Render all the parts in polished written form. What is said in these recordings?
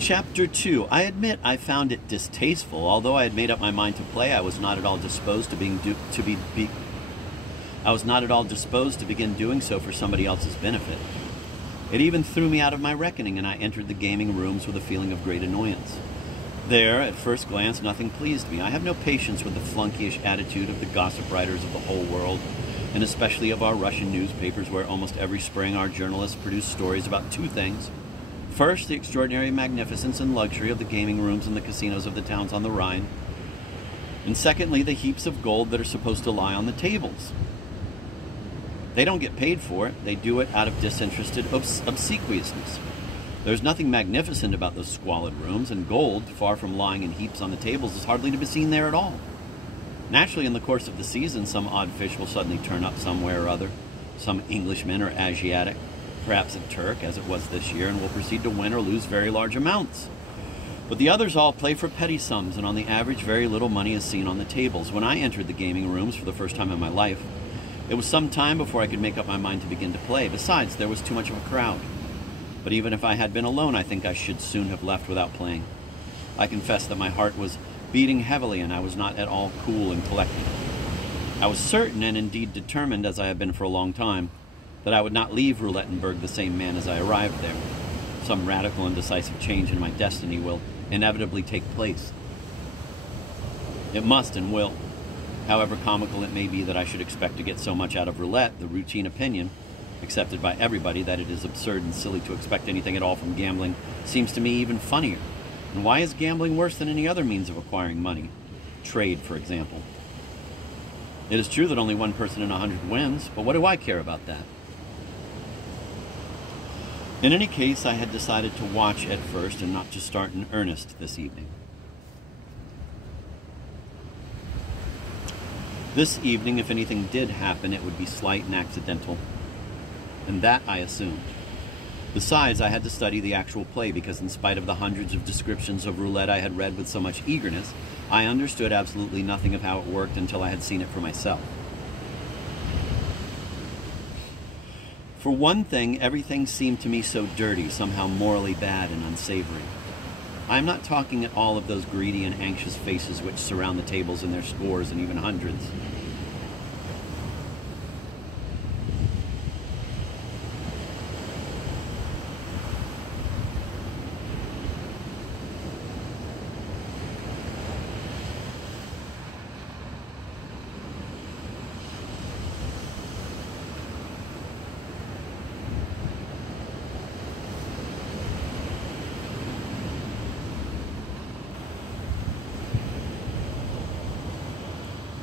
Chapter 2. I admit I found it distasteful. Although I had made up my mind to play, I was not at all disposed to begin doing so for somebody else's benefit. It even threw me out of my reckoning, and I entered the gaming rooms with a feeling of great annoyance. There, at first glance, nothing pleased me. I have no patience with the flunky-ish attitude of the gossip writers of the whole world, and especially of our Russian newspapers, where almost every spring our journalists produce stories about two things. First, the extraordinary magnificence and luxury of the gaming rooms and the casinos of the towns on the Rhine. And secondly, the heaps of gold that are supposed to lie on the tables. They don't get paid for it. They do it out of disinterested obsequiousness. There's nothing magnificent about those squalid rooms, and gold, far from lying in heaps on the tables, is hardly to be seen there at all. Naturally, in the course of the season, some odd fish will suddenly turn up somewhere or other. Some Englishman or Asiatic, perhaps a Turk, as it was this year, and will proceed to win or lose very large amounts. But the others all play for petty sums, and on the average, very little money is seen on the tables. When I entered the gaming rooms for the first time in my life, it was some time before I could make up my mind to begin to play. Besides, there was too much of a crowd. But even if I had been alone, I think I should soon have left without playing. I confess that my heart was beating heavily, and I was not at all cool and collected. I was certain, and indeed determined, as I have been for a long time, that I would not leave Roulettenberg the same man as I arrived there. Some radical and decisive change in my destiny will inevitably take place. It must and will. However comical it may be that I should expect to get so much out of roulette, the routine opinion, accepted by everybody, that it is absurd and silly to expect anything at all from gambling, seems to me even funnier. And why is gambling worse than any other means of acquiring money? Trade, for example. It is true that only one person in 100 wins, but what do I care about that? In any case, I had decided to watch at first and not to start in earnest this evening. This evening, if anything did happen, it would be slight and accidental, and that I assumed. Besides, I had to study the actual play, because in spite of the hundreds of descriptions of roulette I had read with so much eagerness, I understood absolutely nothing of how it worked until I had seen it for myself. For one thing, everything seemed to me so dirty, somehow morally bad and unsavory. I am not talking at all of those greedy and anxious faces which surround the tables in their scores and even hundreds.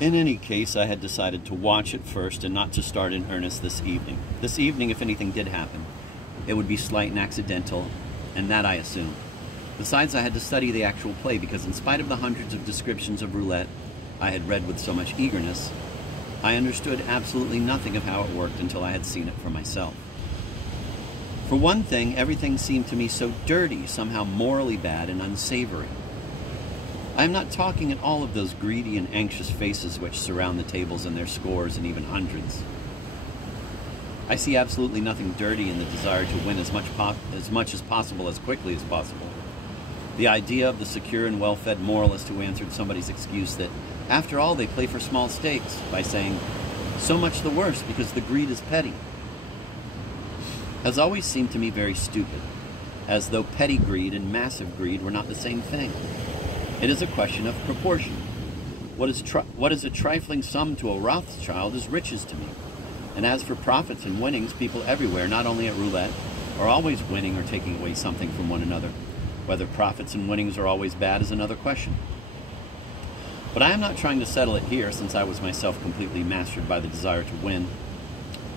In any case, I had decided to watch at first and not to start in earnest this evening. This evening, if anything did happen, it would be slight and accidental, and that I assumed. Besides, I had to study the actual play, because in spite of the hundreds of descriptions of roulette I had read with so much eagerness, I understood absolutely nothing of how it worked until I had seen it for myself. For one thing, everything seemed to me so dirty, somehow morally bad and unsavory. I am not talking at all of those greedy and anxious faces which surround the tables in their scores and even hundreds. I see absolutely nothing dirty in the desire to win as much as possible as quickly as possible. The idea of the secure and well-fed moralist who answered somebody's excuse that, after all, they play for small stakes by saying, "So much the worse because the greed is petty," has always seemed to me very stupid, as though petty greed and massive greed were not the same thing. It is a question of proportion. What is a trifling sum to a Rothschild is riches to me. And as for profits and winnings, people everywhere, not only at roulette, are always winning or taking away something from one another. Whether profits and winnings are always bad is another question. But I am not trying to settle it here, since I was myself completely mastered by the desire to win.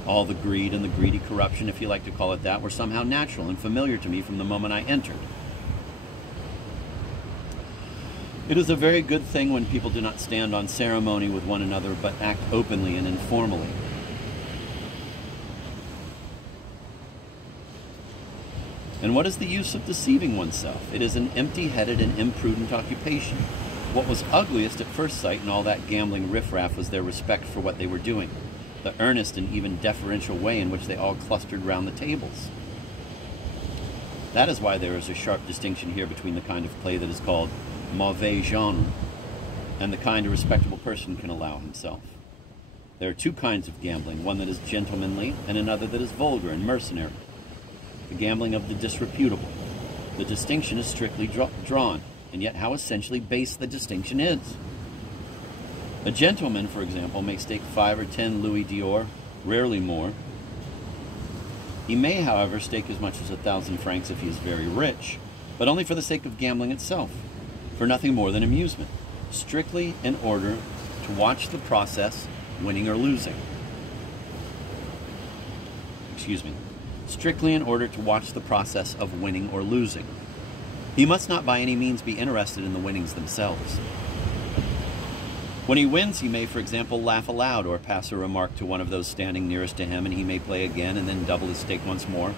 All the greed and the greedy corruption, if you like to call it that, were somehow natural and familiar to me from the moment I entered. It is a very good thing when people do not stand on ceremony with one another, but act openly and informally. And what is the use of deceiving oneself? It is an empty-headed and imprudent occupation. What was ugliest at first sight in all that gambling riffraff was their respect for what they were doing, the earnest and even deferential way in which they all clustered round the tables. That is why there is a sharp distinction here between the kind of play that is called mauvais genre and the kind a respectable person can allow himself. There are two kinds of gambling, one that is gentlemanly and another that is vulgar and mercenary. The gambling of the disreputable. The distinction is strictly drawn, and yet how essentially base the distinction is. A gentleman, for example, may stake 5 or 10 Louis d'Or, rarely more. He may, however, stake as much as 1,000 francs if he is very rich, but only for the sake of gambling itself, for nothing more than amusement, strictly in order to watch the process, winning or losing. Strictly in order to watch the process of winning or losing. He must not by any means be interested in the winnings themselves. When he wins, he may, for example, laugh aloud or pass a remark to one of those standing nearest to him, and he may play again and then double his stake once more,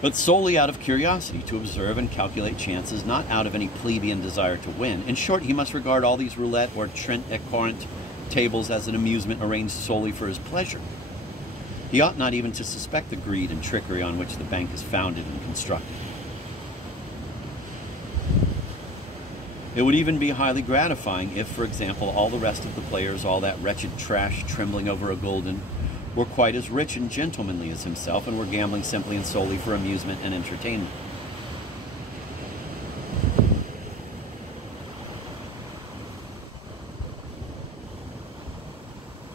but solely out of curiosity to observe and calculate chances, not out of any plebeian desire to win. In short, he must regard all these roulette or Trent et Courant tables as an amusement arranged solely for his pleasure. He ought not even to suspect the greed and trickery on which the bank is founded and constructed. It would even be highly gratifying if, for example, all the rest of the players, all that wretched trash trembling over a gulden, were quite as rich and gentlemanly as himself and were gambling simply and solely for amusement and entertainment.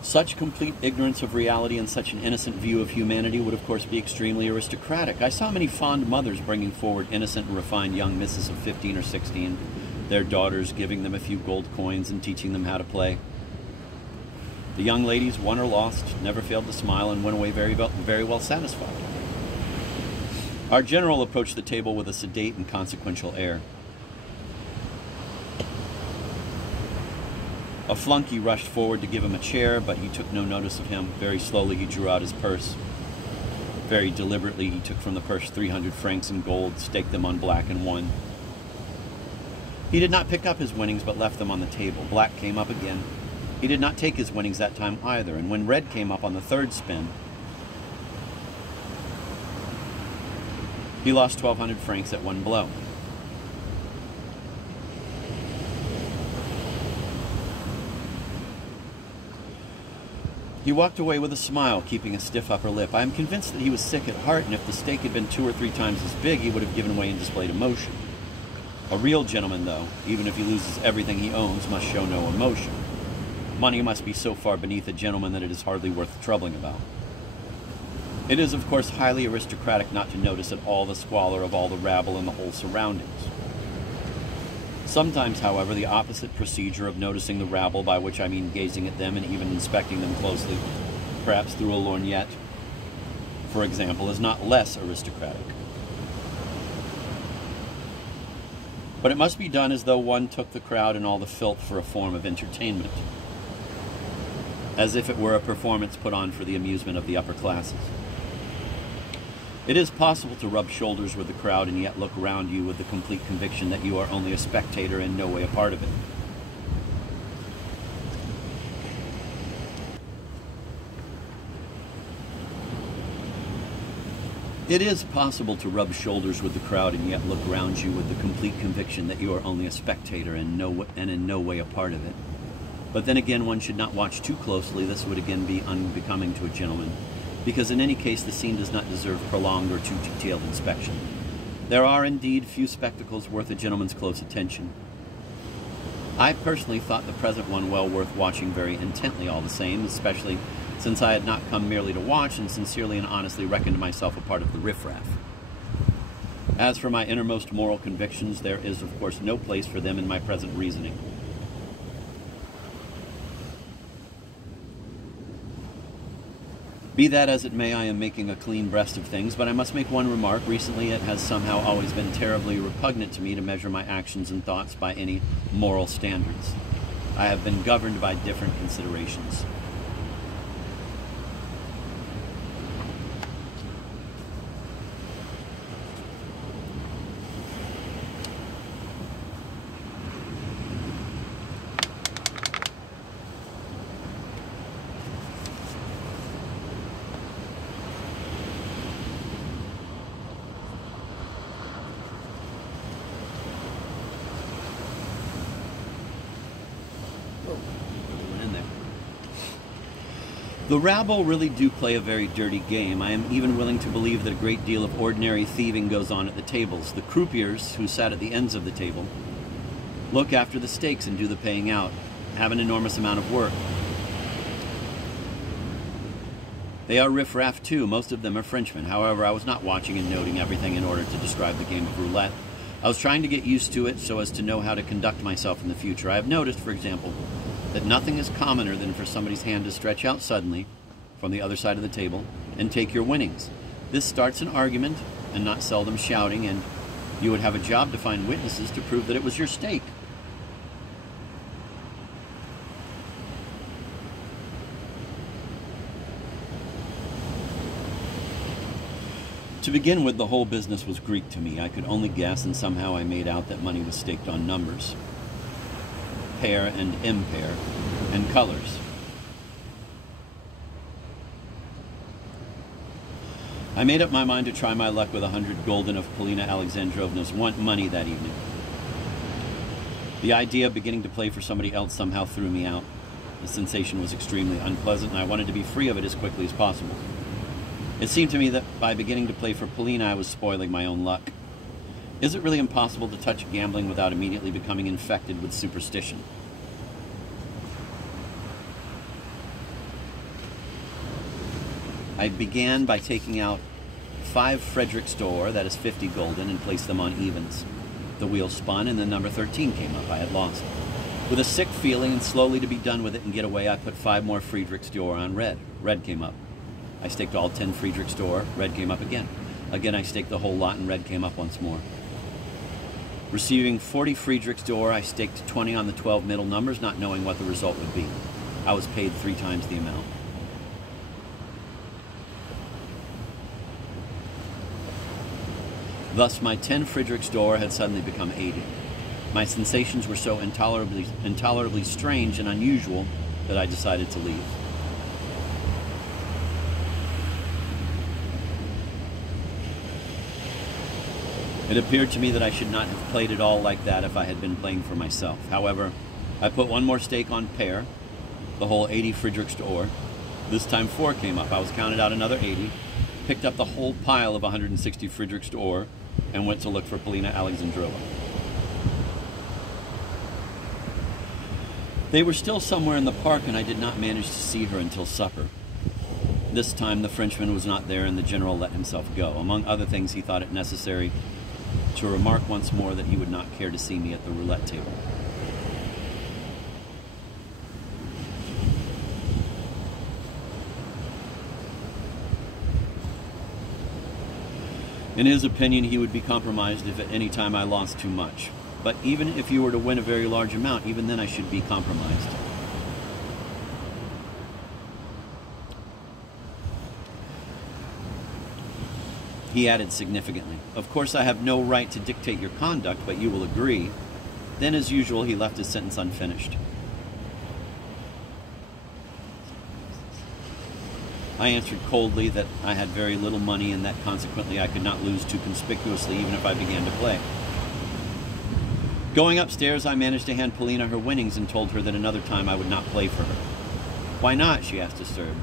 Such complete ignorance of reality and such an innocent view of humanity would, of course, be extremely aristocratic. I saw many fond mothers bringing forward innocent and refined young misses of 15 or 16, their daughters giving them a few gold coins and teaching them how to play. The young ladies, won or lost, never failed to smile and went away very well satisfied. Our general approached the table with a sedate and consequential air. A flunky rushed forward to give him a chair, but he took no notice of him. Very slowly he drew out his purse. Very deliberately he took from the purse 300 francs in gold, staked them on black, and won. He did not pick up his winnings, but left them on the table. Black came up again. He did not take his winnings that time either, and when red came up on the third spin, he lost 1,200 francs at one blow. He walked away with a smile, keeping a stiff upper lip. I am convinced that he was sick at heart, and if the stake had been 2 or 3 times as big, he would have given way and displayed emotion. A real gentleman, though, even if he loses everything he owns, must show no emotion. Money must be so far beneath a gentleman that it is hardly worth troubling about. It is, of course, highly aristocratic not to notice at all the squalor of all the rabble and the whole surroundings. Sometimes, however, the opposite procedure of noticing the rabble, by which I mean gazing at them and even inspecting them closely, perhaps through a lorgnette, for example, is not less aristocratic. But it must be done as though one took the crowd and all the filth for a form of entertainment, as if it were a performance put on for the amusement of the upper classes. It is possible to rub shoulders with the crowd and yet look around you with the complete conviction that you are only a spectator and no way a part of it. It is possible to rub shoulders with the crowd and yet look around you with the complete conviction that you are only a spectator and in no way a part of it. But then again, one should not watch too closely. This would again be unbecoming to a gentleman, because in any case the scene does not deserve prolonged or too detailed inspection. There are indeed few spectacles worth a gentleman's close attention. I personally thought the present one well worth watching very intently all the same, especially since I had not come merely to watch and sincerely and honestly reckoned myself a part of the riffraff. As for my innermost moral convictions, there is of course no place for them in my present reasoning. Be that as it may, I am making a clean breast of things, but I must make one remark. Recently it has somehow always been terribly repugnant to me to measure my actions and thoughts by any moral standards. I have been governed by different considerations. The rabble really do play a very dirty game. I am even willing to believe that a great deal of ordinary thieving goes on at the tables. The croupiers, who sat at the ends of the table, look after the stakes and do the paying out, have an enormous amount of work. They are riffraff too. Most of them are Frenchmen. However, I was not watching and noting everything in order to describe the game of roulette. I was trying to get used to it so as to know how to conduct myself in the future. I have noticed, for example, that nothing is commoner than for somebody's hand to stretch out suddenly from the other side of the table and take your winnings. This starts an argument, and not seldom shouting, and you would have a job to find witnesses to prove that it was your stake. To begin with, the whole business was Greek to me. I could only guess, and somehow I made out that money was staked on numbers, pair and impair, and colors. I made up my mind to try my luck with 100 gulden of Polina Alexandrovna's money that evening. The idea of beginning to play for somebody else somehow threw me out. The sensation was extremely unpleasant, and I wanted to be free of it as quickly as possible. It seemed to me that by beginning to play for Polina, I was spoiling my own luck. Is it really impossible to touch gambling without immediately becoming infected with superstition? I began by taking out 5 Frederiksdor, that is 50 gulden, and placed them on evens. The wheel spun and the number 13 came up. I had lost. With a sick feeling and slowly to be done with it and get away, I put 5 more Frederiksdor on red. Red came up. I staked all 10 Frederiksdor. Red came up again. Again, I staked the whole lot, and red came up once more. Receiving 40 Frederiksdor, I staked 20 on the 12 middle numbers, not knowing what the result would be. I was paid 3 times the amount. Thus, my 10 Frederiksdor had suddenly become 80. My sensations were so intolerably strange and unusual that I decided to leave. It appeared to me that I should not have played at all like that if I had been playing for myself. However, I put 1 more stake on pair, the whole 80 Frederiksdor. This time 4 came up. I was counted out another 80, picked up the whole pile of 160 Frederiksdor, and went to look for Polina Alexandrovna. They were still somewhere in the park, and I did not manage to see her until supper. This time the Frenchman was not there, and the general let himself go. Among other things, he thought it necessary to remark once more that he would not care to see me at the roulette table. In his opinion, he would be compromised if at any time I lost too much. But even if you were to win a very large amount, even then I should be compromised. He added significantly, "Of course I have no right to dictate your conduct, but you will agree." Then, as usual, he left his sentence unfinished. I answered coldly that I had very little money and that consequently I could not lose too conspicuously even if I began to play. Going upstairs, I managed to hand Polina her winnings and told her that another time I would not play for her. "Why not?" she asked disturbed.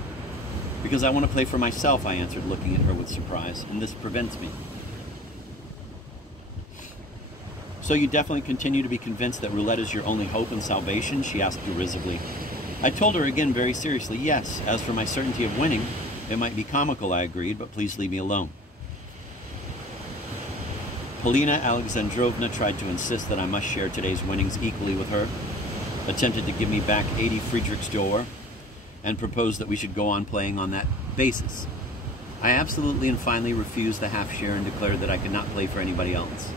"Because I want to play for myself," I answered, looking at her with surprise, "and this prevents me." "So you definitely continue to be convinced that roulette is your only hope and salvation?" she asked derisively. I told her again very seriously, "Yes. As for my certainty of winning, it might be comical," I agreed, "but please leave me alone." Polina Alexandrovna tried to insist that I must share today's winnings equally with her, attempted to give me back 80 Frederiksdor, and proposed that we should go on playing on that basis. I absolutely and finally refused the half share and declared that I could not play for anybody else.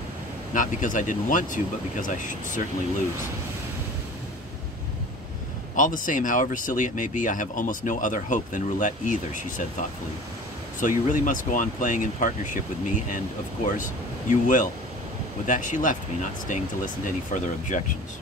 Not because I didn't want to, but because I should certainly lose. "All the same, however silly it may be, I have almost no other hope than roulette either," she said thoughtfully. "So you really must go on playing in partnership with me, and, of course, you will." With that, she left me, not staying to listen to any further objections.